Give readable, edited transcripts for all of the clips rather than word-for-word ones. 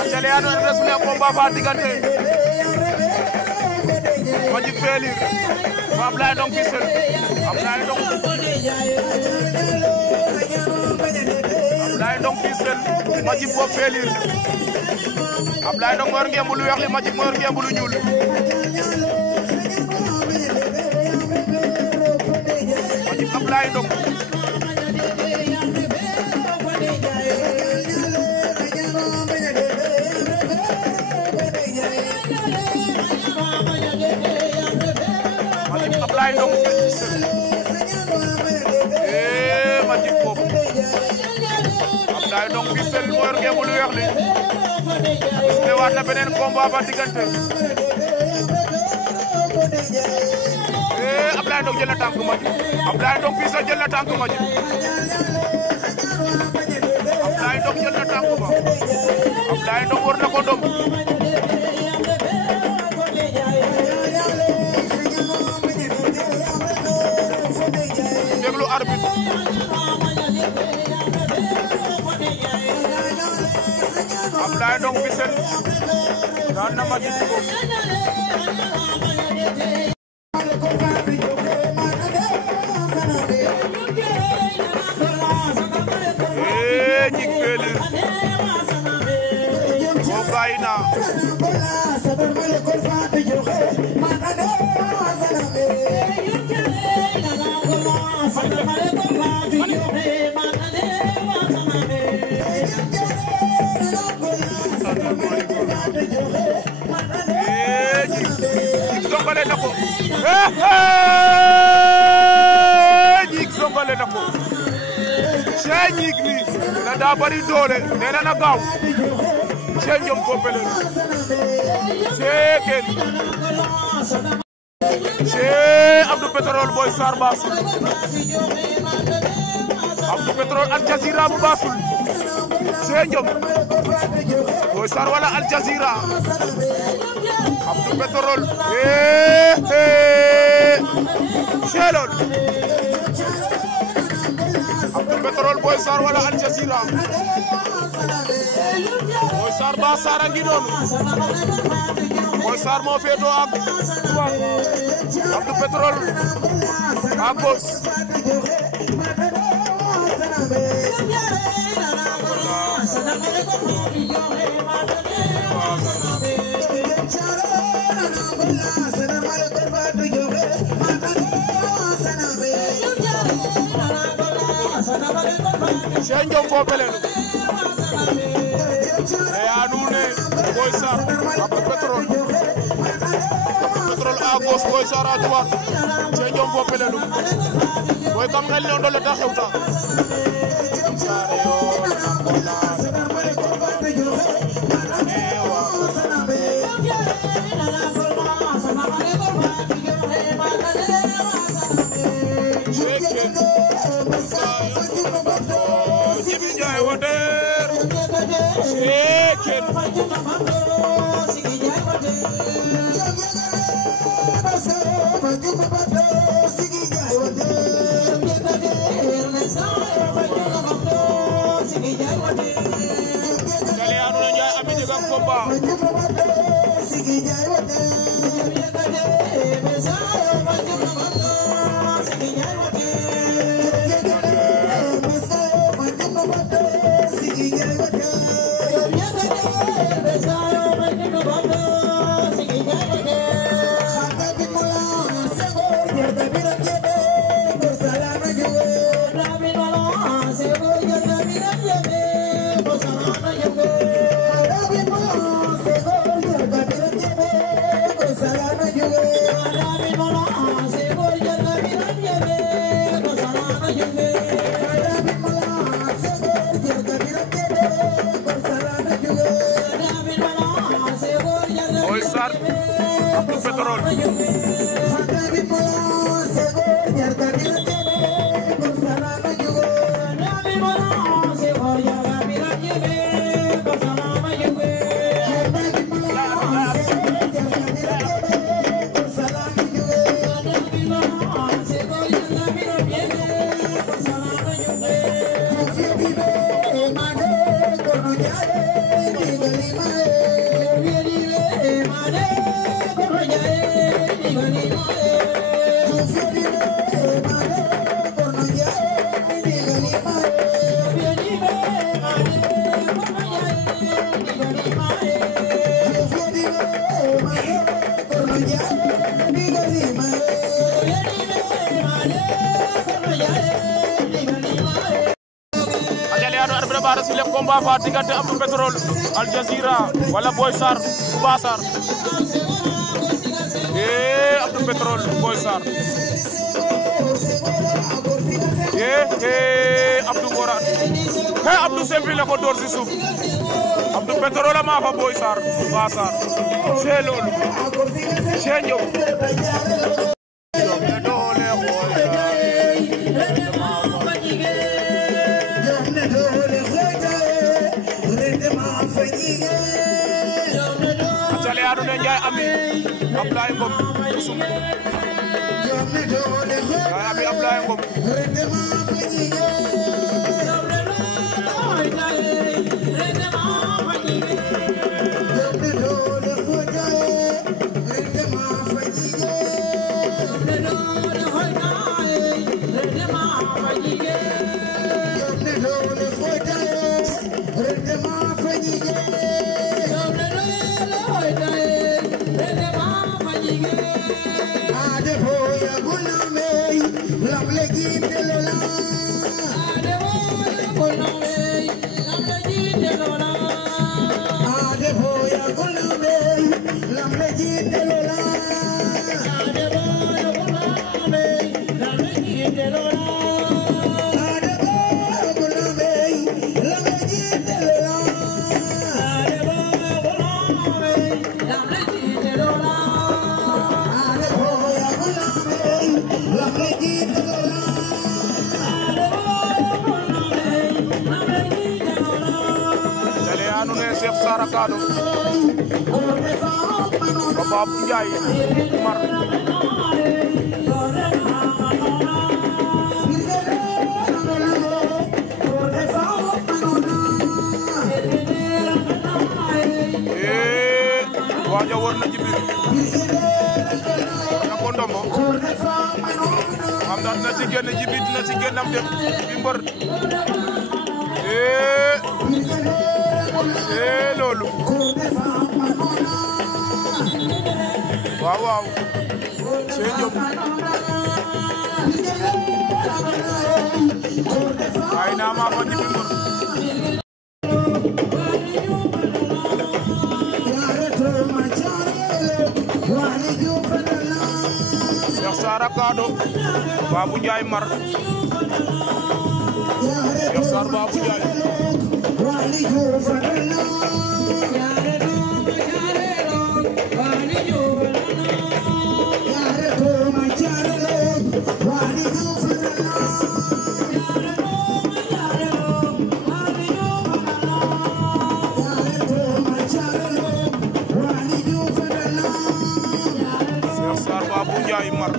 acale ando naye resule a combat fa diggante Madjid Felir fo Ablaye Ndong Fissel Ablaye Ndong Fissel Madjid bo Felir Ablaye Ndong moo yor ngemb lu weex li Madjid moo yor ngemb lu ñuul Madjid Ablaye Ndong Ablaye Ndong Fissel Madjid boobu Ablaye Ndong Fissel moo yor ngemb lu weex li gis ne waat na beneen combat ba diggante Ablaye Ndong jël na tànk Madjid Ablaye Ndong Fissel jël na tànk Madjid Ablaye Ndong jël na tànk ba Ablaye Ndong war na ko dom déglu arbitre Ablaye Ndong Fissel daan na Madjid ko Djik Felir ko bayna Zongale na ko Djik zongale na ko Cheikh Djik mi na daa bari doole nee na gaaw Cheikh Ndiom ko pelel Cheikh ken Cheikh Abdou Pétrole Boy Sarr Bassoul Abdou Pétrole Al Jazeera bu Bassoul Cheikh Ndiom Boy Sarr wala Al Jazeera Abdou Pétrole Cheikh lol Abdou Pétrole Boy Sarr wala Al Jazeera Boy Sarr ba Sarr a ngi noonu Boy Sarr moo féetoo ak Abdou Pétrole à gauche Cheikh Ndiom fo pelel e anune Boy Sarr Abdou Pétrole à gauche Boy Sarr à droite Cheikh Ndiom fo pelelu boy kam xel ne ndole ta xewta Boy Sarr Abdou Pétrole Lima combat fa diggante Abdou Pétrole Al Jazeera wala Boy Sarr bu Bassar Abdou Pétrole Boy Sarr Abdou Borat Abdou sempi la ko door si suuf Abdou Pétrole ma fa Boy Sarr bu Bassar c'est loolu c'est ñëw acale aduna Njaay Ami Ablaye Ngom sum Njaay Ami Ablaye Ngom Cheikh Sarr Akado Papa Ndiaye Mar waja war na ci biir na ko ndombo am na dina ci génn ci biir dina ci génnam dem bi mbër loolu waaw waaw c'est ñoom ay na ma fa ñibi mbër Cheikh Sarr Akado Babou Ndiaye Mar Cheikh Sarr Babou Ndiaye Cheikh Sarr Babou Ndiaye Mar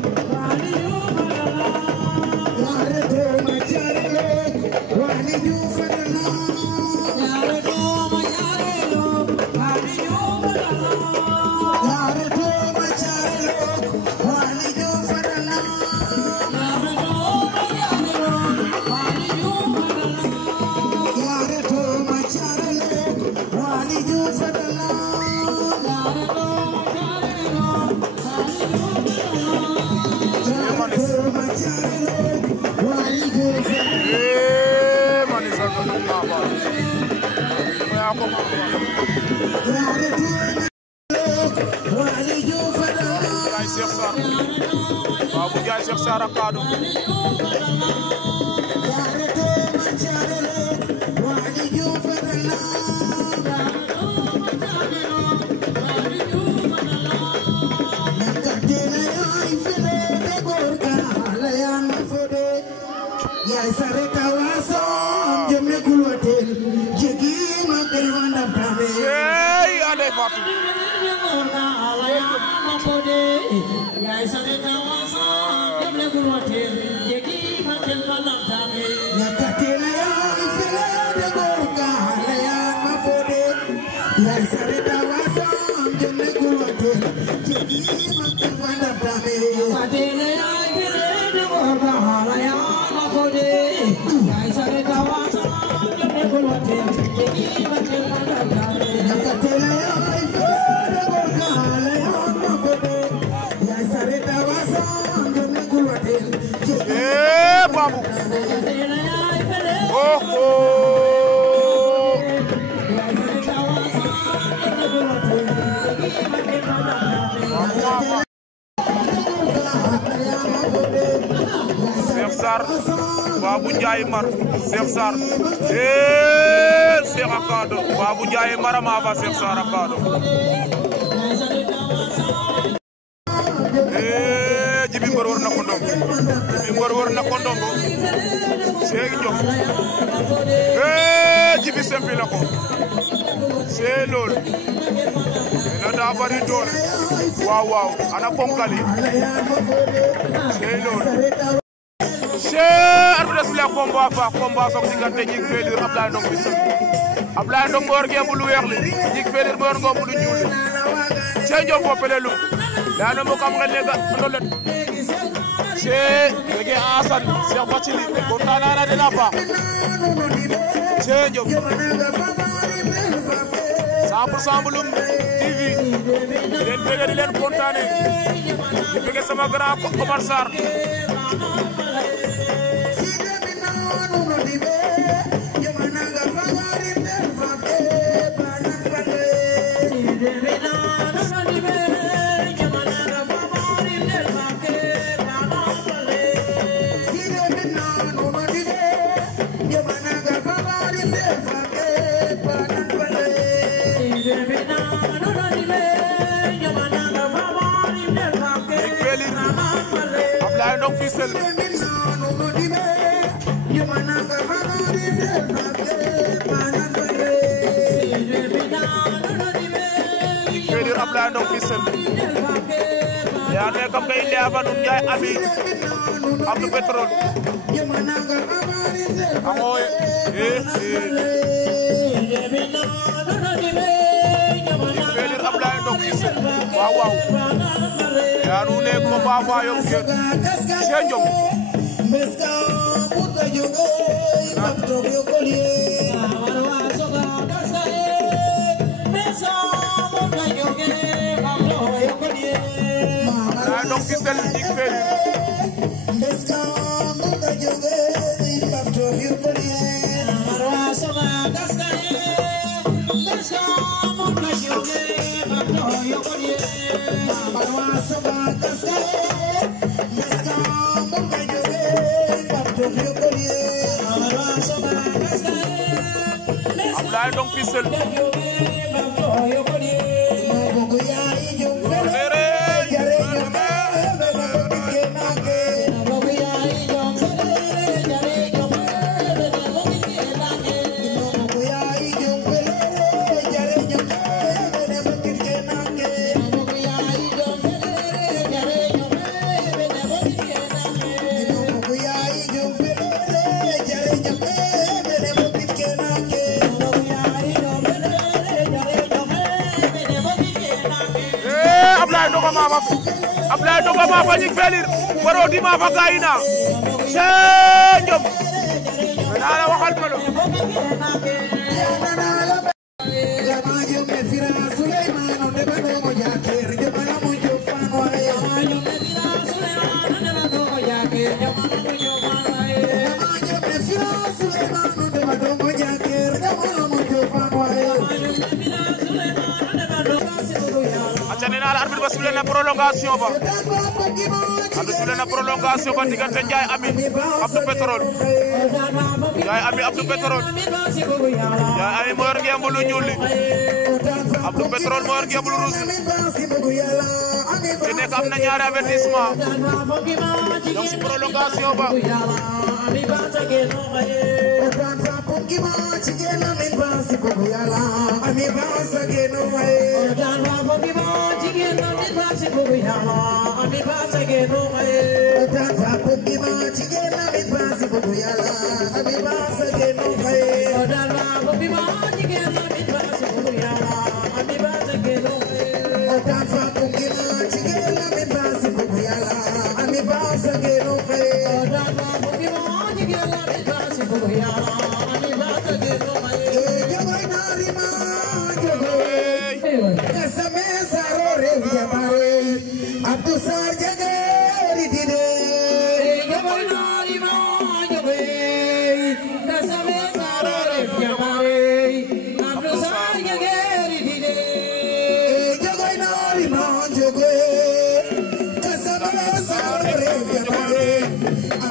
Cheikh Sarr Babou Ndiaye Cheikh Sarr Akado Babou oh Ndiaye Mar Cheikh Sarr Cheikh Akado Babou Ndiaye Marama fa Cheikh Sarr Akado Jibi Ngor war na ko ndongo Jibi Ngor war na ko ndongo Cheikh Diop Jibi sempi na ko c'est lool ena daa bari doole waaw ana ponkali c'est lool c'est arbitre la combat sok diggante Gnick Felir Ablaye Ndong Fissel Ablaye Ndong mo warge bu lu weex li Gnick Felir mo wargo bu lu ñuul c'est Diop fo pelelu daana mo kam ngel lega ndolet c'est dege Assane Cheikh Bathily kontaan naa de la part c'est Diop 100% Mbouloum TV leen bëgg di leen kontaane di bëgg sama grand Omar Sarr Ablaye Ndong Fissel Felir Ablaye Ndong Fissel ya ne kam kay leafa dum Ndiaye Ami Abdou Pétrole amoy Felir Ablaye Ndong Fissel waaw ya nu ne ko ba fa yo ke Cheikh Diop Ablaye Ndong Fissel Gnick Felir Ablaye Ndong Fissel Ablaye Ndong ma fa Gnick Felir waro di ma fa gayina Cheikh Diop na la waxal ma lo arbitre ba sifflé na prolongation ba arbitre sifflé na prolongation ba diggante Ndiaye Ami Abdou Pétrole Ndiaye Ami Abdou Pétrole Ndiaye Ami moo yor ngemb lu ñuul li Abdou Pétrole moo yor ngemb lu rouge ci nekk am na ñaari avertissement donc si prolongation ba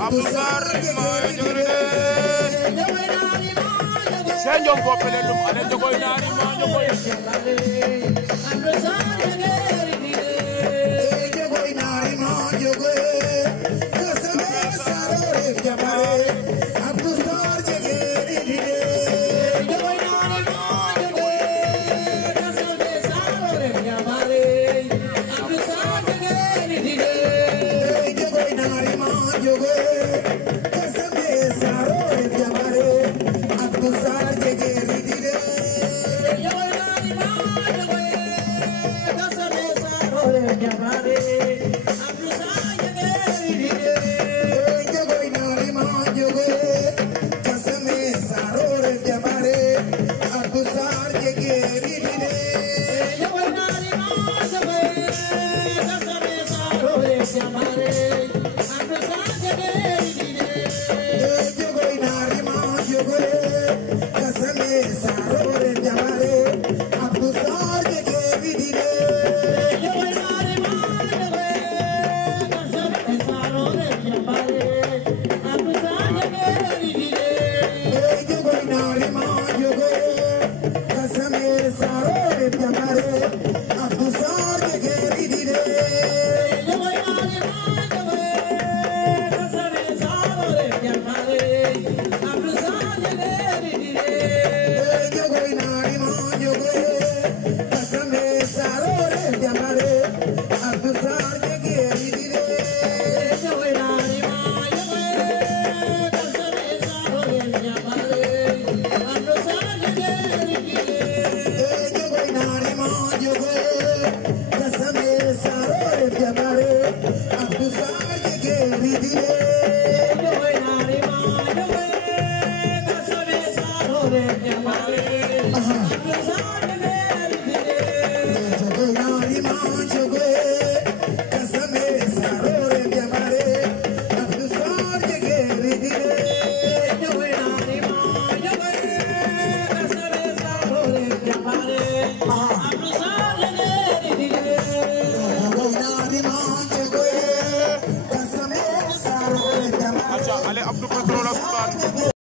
Abdou Sarr Chenjom fo pele dum ale jogoy nari ma jogoy Ale Abdou Petrola Sudan